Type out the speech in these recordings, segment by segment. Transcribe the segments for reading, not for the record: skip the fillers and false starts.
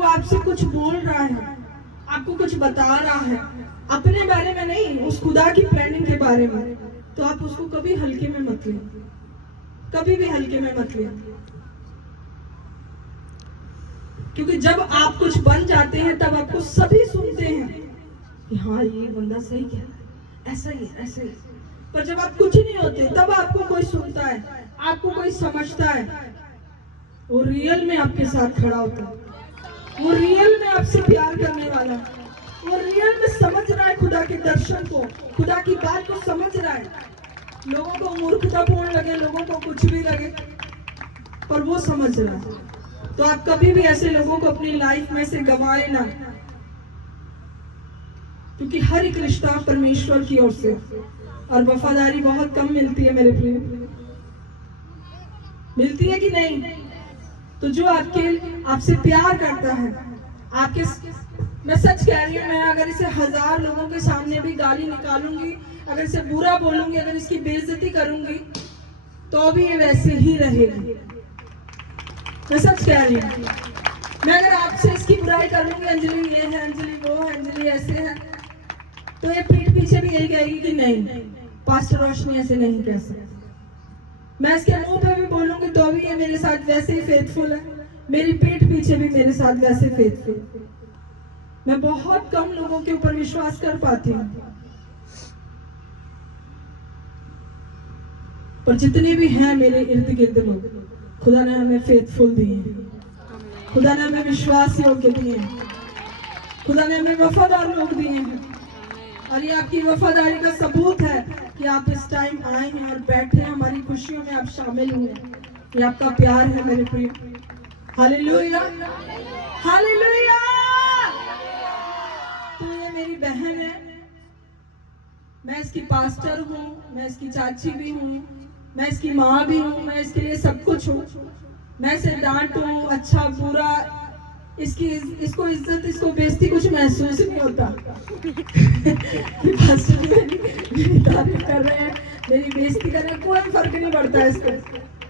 वो आपसे कुछ बोल रहा है, आपको कुछ बता रहा है, अपने बारे में नहीं, उस खुदा की प्लानिंग के बारे में, तो आप उसको कभी हल्के में मत लें, कभी भी हल्के में मत लें। क्योंकि जब आप कुछ बन जाते हैं तब आपको सभी सुनते हैं कि हाँ ये बंदा सही कह रहा है, ऐसा ही है, ऐसा ही। पर जब आप कुछ नहीं होते तब आपको कोई सुनता है, आपको कोई समझता है, वो रियल में आपके साथ खड़ा होता है, वो रियल में आपसे प्यार करने वाला, वो रियल में समझ रहा है खुदा के दर्शन को, खुदा की बात को समझ रहा है। लोगों को मूर्खतापूर्ण लगे, लोगों को कुछ भी लगे, पर वो समझ रहा है। तो आप कभी भी ऐसे लोगों को अपनी लाइफ में से गंवाए ना, क्योंकि हर एक रिश्ता परमेश्वर की ओर से, और वफादारी बहुत कम मिलती है मेरे प्रिय, मिलती है कि नहीं? तो जो आपसे प्यार करता है, आपके, मैं सच कह रही हूँ, मैं अगर इसे 1000 लोगों के सामने भी गाली निकालूंगी, अगर इसे बुरा बोलूंगी, अगर इसकी बेइज्जती करूंगी, तो भी ये वैसे ही रहेगी। मैं सच कह रही हूँ। मैं अगर आपसे इसकी बुराई करूंगी, अंजलि ये है, अंजलि वो है, अंजलि ऐसे है, तो ये पीठ पीछे भी यही कहेगी कि नहीं, पास्टर रोशनी ऐसे नहीं कह सकती। मैं इसके मुंह पे भी बोलूंगी तो भी ये मेरे साथ वैसे ही फेथफुल है, मेरी पीठ पीछे भी मेरे साथ वैसे फेथफुल। मैं बहुत कम लोगों के ऊपर विश्वास कर पाती हूँ, पर जितने भी हैं मेरे इर्द गिर्द लोग, खुदा ने हमें फेथफुल दिए हैं, खुदा ने हमें विश्वास योग्य दिए हैं, खुदा ने हमें वफादार लोग दिए हैं। और ये आपकी वफादारी का सबूत है कि आप इस टाइम आए हैं और बैठे हैं, हमारी खुशियों में आप शामिल हुए। ये आपका प्यार है मेरे प्रिय। Hallelujah, hallelujah. तो ये मेरी बहन है, मैं इसकी पास्टर हूँ, मैं इसकी चाची भी हूँ, मैं इसकी माँ भी हूँ, मैं इसके लिए सब कुछ हूँ। मैं इसे डांटूं, अच्छा बुरा, इसको इज्जत, इसको बेइज्जती कुछ महसूस नहीं होता कि पास्टर मेरी तारीफ कर रहे हैं, मेरी बेइज्जती कर रहे हैं, कोई फर्क नहीं पड़ता इसको।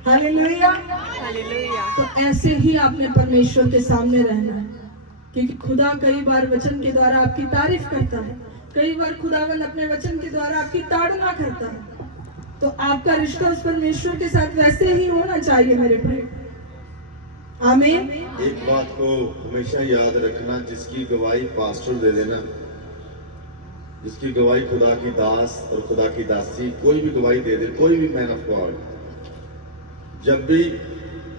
Hallelujah, hallelujah. तो ऐसे ही आपने परमेश्वर के सामने रहना है, क्योंकि खुदा कई बार वचन के द्वारा आपकी तारीफ करता है, कई बार खुदावन अपने वचन के द्वारा आपकी ताड़ना करता है। तो आपका रिश्ता उस परमेश्वर के साथ वैसे ही होना चाहिए मेरे प्रिय। आमीन। एक बात को हमेशा याद रखना, जिसकी गवाही पास्टर दे देना, जिसकी गवाही खुदा की दास और खुदा की दासी कोई भी गवाही दे दे, कोई भी मैन ऑफ गॉड, जब भी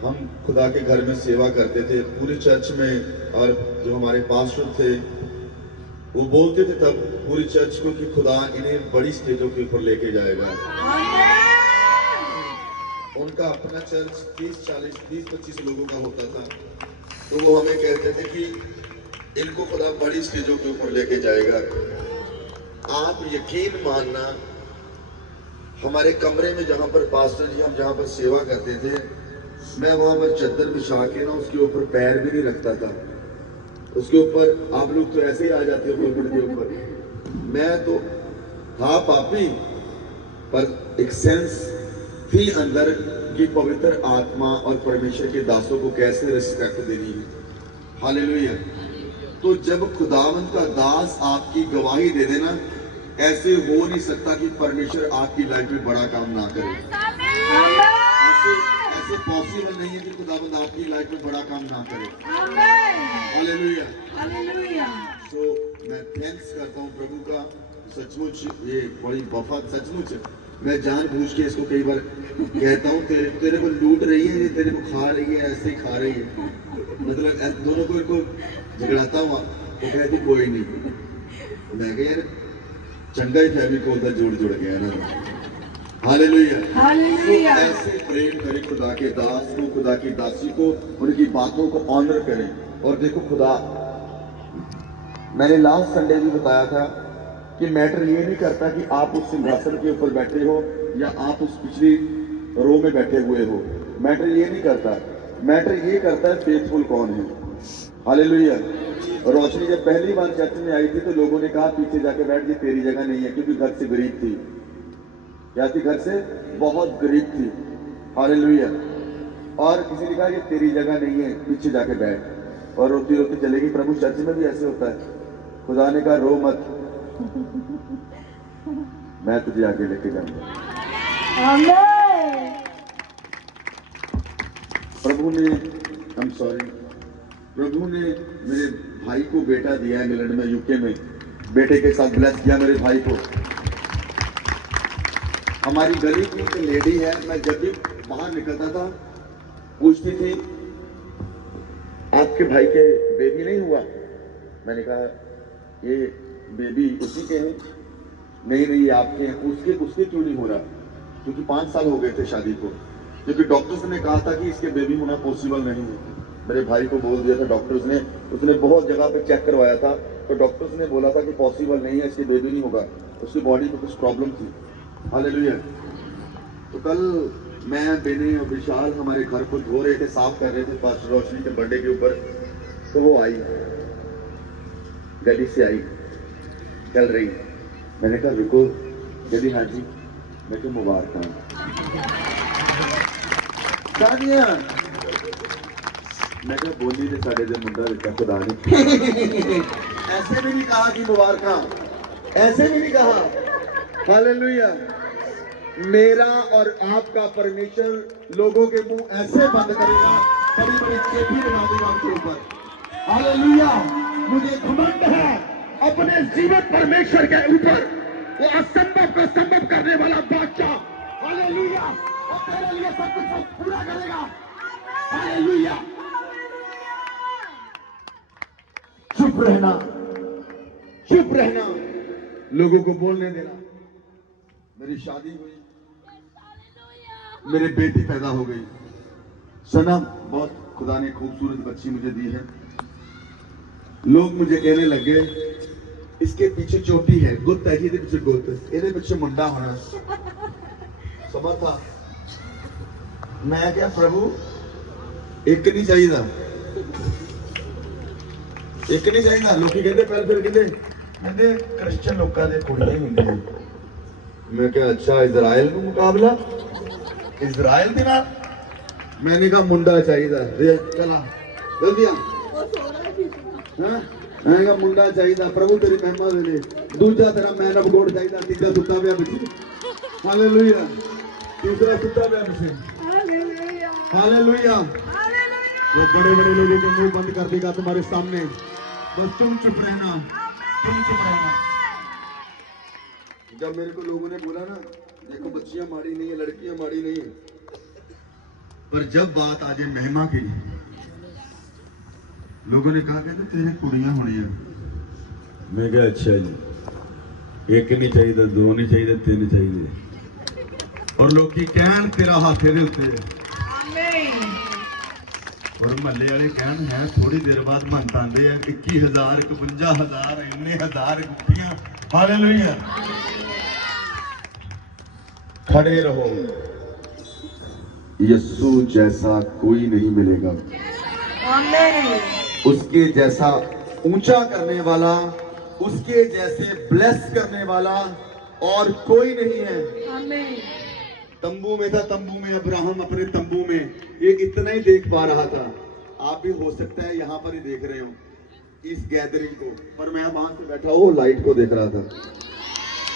हम खुदा के घर में सेवा करते थे पूरी चर्च में, और जो हमारे पास्टर थे वो बोलते थे तब पूरी चर्च को कि खुदा इन्हें बड़ी स्टेजों के ऊपर लेके जाएगा। उनका अपना चर्च 30-40-20-25 लोगों का होता था, तो वो हमें कहते थे कि इनको खुदा बड़ी स्टेजों के ऊपर लेके जाएगा। आप यकीन मानना, हमारे कमरे में जहाँ पर पास्टर जी हम जहाँ पर सेवा करते थे, मैं वहाँ पर चद्दर बिछा के ना उसके ऊपर पैर भी नहीं रखता था। उसके ऊपर आप लोग तो ऐसे ही आ जाते हो पलपट के ऊपर, मैं तो हाँ पापी, पर एक सेंस थी अंदर कि पवित्र आत्मा और परमेश्वर के दासों को कैसे रिस्पेक्ट देनी है। हालेलुया। तो जब खुदावंद का दास आपकी गवाही दे देना, ऐसे हो नहीं सकता कि परमेश्वर आपकी लाइफ में बड़ा काम ना करे। ऐसे पॉसिबल नहीं है कि खुदावंद आपकी लाइफ में बड़ा काम ना करे। Hallelujah, hallelujah. तो मैं थैंक्स करता हूँ प्रभु का, सचमुच ये बड़ी वफा, सचमुच मैं जानबूझ के इसको कई बार कहता हूँ, तेरे को लूट रही है, तेरे को खा रही है, ऐसे ही खा रही है, मतलब दोनों को इनको झगड़ाता हुआ, तो कहती कोई नहीं। मैं कह यार चंगा ही फेविकोल का जोड़ गया ना। Hallelujah, hallelujah. तो ऐसे प्रेम करें खुदा के दास को, खुदा की दासी को, उनकी बातों को ऑनर करें। और देखो खुदा, मैंने लास्ट संडे भी बताया था कि मैटर ये नहीं करता कि आप उस सिंहासन के ऊपर बैठे हो या आप उस पिछली रो में बैठे हुए हो, मैटर ये नहीं करता। मैटर ये करता है फेथफुल कौन है। हालेलुया। रोशनी जब पहली बार चर्च में आई थी तो लोगों ने कहा पीछे जाके बैठ, ये तेरी जगह नहीं है, क्योंकि घर से गरीब थी। क्या थी? घर से बहुत गरीब थी। हालेलुया। और किसी ने कहा ये तेरी जगह नहीं है, पीछे जाके बैठ। और रोती रोती चलेगी। प्रभु चर्च में भी ऐसे होता है। खुदा ने कहा रो मत, मैं तुझे आगे लेके जाऊंगा। आमीन। प्रभु ने प्रभु ने मेरे भाई को बेटा दिया इंग्लैंड में, यूके में। बेटे के साथ ब्लेस किया मेरे भाई को। हमारी गली की एक लेडी है, मैं जब भी बाहर निकलता था पूछती थी आपके भाई के बेबी नहीं हुआ? मैंने कहा ये बेबी उसी के हैं। नहीं नहीं आपके हैं। उसके क्यों नहीं हो रहा? क्योंकि 5 साल हो गए थे शादी को, क्योंकि डॉक्टर्स ने कहा था कि इसके बेबी होना पॉसिबल नहीं है। मेरे भाई को बोल दिया था डॉक्टर्स ने, उसने बहुत जगह पे चेक करवाया था, तो डॉक्टर्स ने बोला था कि पॉसिबल नहीं है, इसके बेबी नहीं होगा, उसकी बॉडी में कुछ प्रॉब्लम थी। हालेलुया। तो कल मैं, बेनी और विशाल हमारे घर को धो रहे थे, साफ कर रहे थे पास्टर रोशनी के बर्थडे के ऊपर। तो वो आई, गली से आई, चल रही। मैंने कहा रुको। कहती हाँ जी। मैं क्या मुबारक सानिया। मैं क्या बोली ने साढ़े दिन मुंडा दिखा खुदा ने। ऐसे भी नहीं कहा कि मुबारक, ऐसे भी नहीं कहा। हालेलुया। मेरा और आपका परमेश्वर लोगों के मुंह ऐसे बंद करेगा, बड़ी बड़ी चेपी लगा देगा उनके ऊपर। हालेलुया। मुझे घमंड है अपने जीवित परमेश्वर के ऊपर, वो असंभव को संभव करने वाला बादशाह। हालेलुया। और तेरे लिए सब कुछ पूरा करेगा। हालेलुया। चुप रहना, चुप रहना, लोगों को बोलने देना। मेरी शादी हुई, मेरी बेटी पैदा हो गई। सनम, बहुत खुदा ने खूबसूरत बच्ची मुझे दी है। लोग मुझे कहने लगे इसके पीछे चोटी है, गुत्त है, ये पीछे गुत्त, ये पीछे मुंडा होना। समझ था? मैं क्या प्रभु एक नहीं चाहिए, एक नहीं चाहिए। लोग कहते पहले फिर कहते क्रिश्चियन लोगों के कुड़ियां ही होंगी। मैं क्या अच्छा इजराइल का मुकाबला, इजराइल के नाल। मैंने कहा मुंडा चाहिए। चला जल्दी आ। मैं कहा मुंडा चाहिए प्रभु तेरी महिमा दे ले। दूजा तेरा मैन ऑफ गॉड चाहिए, तीजा सुता पिया पीछे। हालेलुया। तीसरा सुता पिया पीछे। हालेलुया। वो बड़े बड़े लोगों के मुंह बंद कर देगा तुम्हारे सामने। बस तुम चुप रहना, तुम चुप रहना। जब मेरे को लोगों ने बोला ना देखो बच्चियां माड़ी नहीं है, लड़कियां माड़ी नहीं है, पर जब बात आ जाए महिमा की, लोगों ने कहा कहते तेरे कुड़ियां होनी है। मैं कहा अच्छा जी, एक नहीं चाहिए, दो नहीं चाहिए, तीन चाहिए। और लोग की कहन तेरा हाथ दे उत्ते, और महल्ले वाले कहन है थोड़ी देर बाद मनता आंदे हैं 21,000 51,000 इन्ने हजार गुप्तियां। हालेलुया। खड़े रहो, यीशु जैसा कोई नहीं मिलेगा। आमीन। उसके जैसा ऊंचा करने वाला, उसके जैसे ब्लेस करने वाला और कोई नहीं है। आमीन। तंबू में था, तंबू में अब्राहम अपने तंबू में ये इतना ही देख पा रहा था। आप भी हो सकता है यहाँ पर ही देख रहे हो इस गैदरिंग को, पर मैं वहां से बैठा वो लाइट को देख रहा था,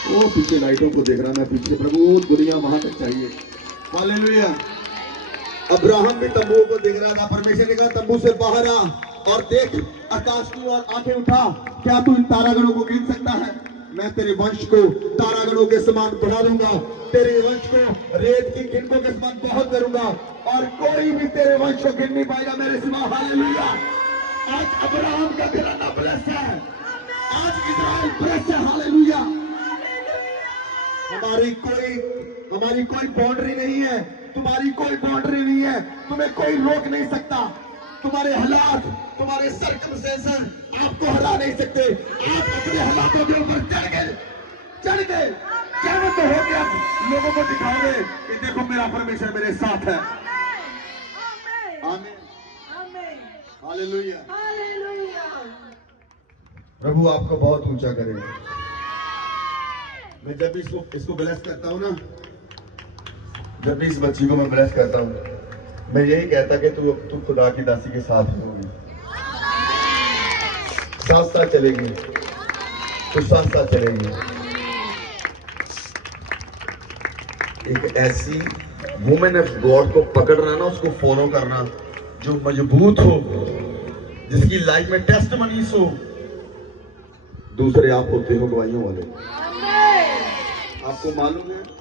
वो पीछे लाइटों को देख रहा, मैं पीछे प्रभु दुनिया वहां तक चाहिए। हालेलुया। अब्राहम भी तंबू को देख रहा था। परमेश्वर ने कहा तंबू से बाहर आ और देख आकाश की ओर आंखें उठा, क्या तू इन तारागणों को गिन सकता है? मैं तेरे वंश को तारागणों के समान बढ़ा दूंगा, तेरे वंश को रेत की किरणों के समान बहुत करूंगा, और कोई भी तेरे वंश को गिन नहीं पाएगा मेरे सिवा। हालेलुया। आज अब्राहम का घराना ब्लेस है, आज इजराइल ब्लेस है। हालेलुया। हमारी कोई बाउंड्री नहीं है, तुम्हारी कोई बाउंड्री नहीं है, तुम्हें कोई रोक नहीं सकता। तुम्हारे हालात, तुम्हारे सर्कमस्टेंसेस आपको हरा नहीं सकते। आप अपने हालातों के ऊपर चढ़ गए क्या तो हो गया, लोगों को दिखाओगे कि देखो मेरा परमेश्वर मेरे साथ है। आमीन। हालेलुया। प्रभु आपको बहुत ऊंचा करेगा। मैं जब भी इसको ब्लेस करता हूँ ना, जब भी इस बच्ची को मैं ब्लेस करता हूँ, मैं यही कहता कि तू खुदा की दासी के साथ ही होगी। साथ साथ चलेगी, तो साथ साथ चलेगी। एक ऐसी वुमेन ऑफ गॉड को पकड़ना ना, उसको फॉलो करना जो मजबूत हो, जिसकी लाइफ में टेस्टमनीज हो। दूसरे आप होते हो गवाहियों वाले। आपको मालूम है